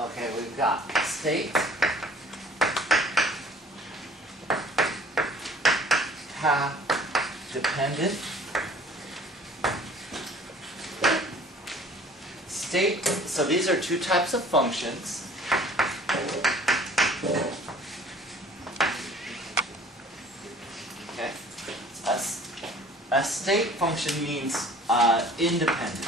Okay, we've got state, path-dependent, state. So these are two types of functions. Okay, a state function means independent.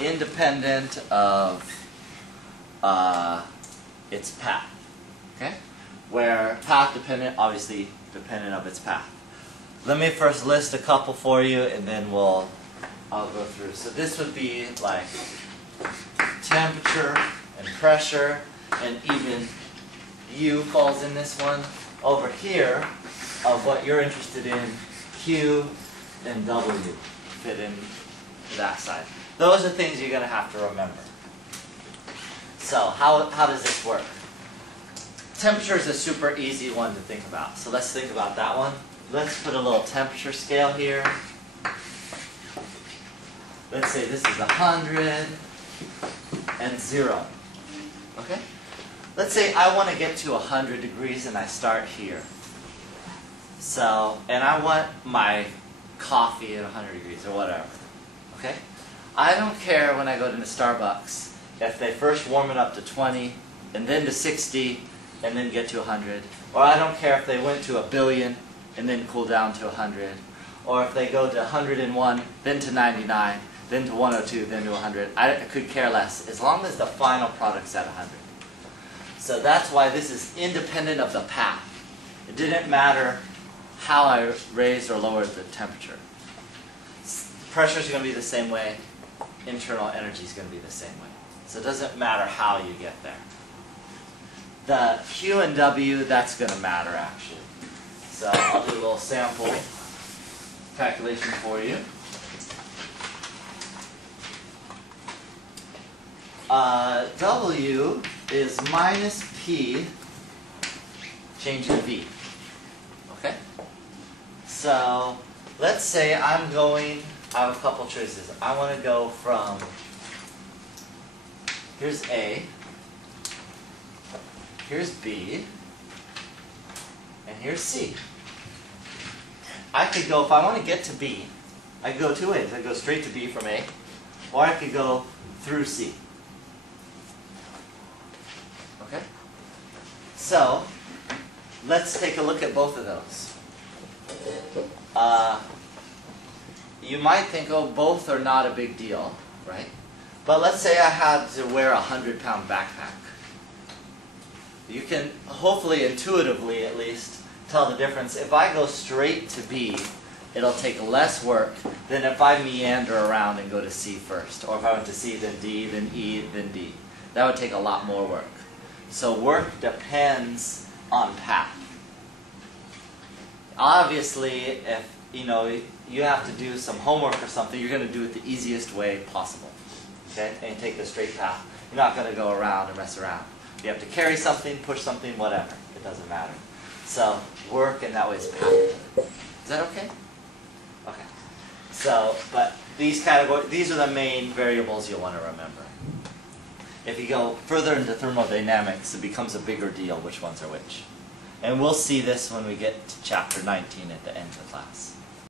Independent of its path, okay? Where path dependent, obviously dependent of its path. Let me first list a couple for you, and then I'll go through. So this would be like temperature and pressure, and even U falls in this one. Over here, of what you're interested in, Q and W fit in that side. Those are things you're going to have to remember. So how does this work? Temperature is a super easy one to think about. So let's think about that one. Let's put a little temperature scale here. Let's say this is 100 and 0. Okay? Let's say I want to get to 100 degrees and I start here. So, and I want my coffee at 100 degrees or whatever. Okay? I don't care when I go to Starbucks if they first warm it up to 20 and then to 60 and then get to 100. Or I don't care if they went to 1 billion and then cool down to 100. Or if they go to 101, then to 99, then to 102, then to 100. I could care less as long as the final product's at 100. So that's why this is independent of the path. It didn't matter how I raised or lowered the temperature. Pressure is going to be the same way. Internal energy is going to be the same way. So it doesn't matter how you get there. The Q and W, that's going to matter actually. So I'll do a little sample calculation for you. W is minus P change in V. Okay? So let's say I have a couple choices. I want to go from, here's A, here's B, and here's C. I could go, if I want to get to B, I could go two ways. I could go straight to B from A, or I could go through C. Okay? So, let's take a look at both of those. You might think, oh, both are not a big deal, right? But let's say I had to wear a 100-pound backpack. You can hopefully intuitively at least tell the difference. If I go straight to B, it'll take less work than if I meander around and go to C first. Or if I went to C, then D, then E, then D. That would take a lot more work. So work depends on path. Obviously, if you have to do some homework or something, you're going to do it the easiest way possible. Okay? And take the straight path. You're not going to go around and mess around. You have to carry something, push something, whatever. It doesn't matter. So work in that way is path. Is that okay? Okay. So, but these are the main variables you'll want to remember. If you go further into thermodynamics, it becomes a bigger deal which ones are which. And we'll see this when we get to chapter 19 at the end of the class.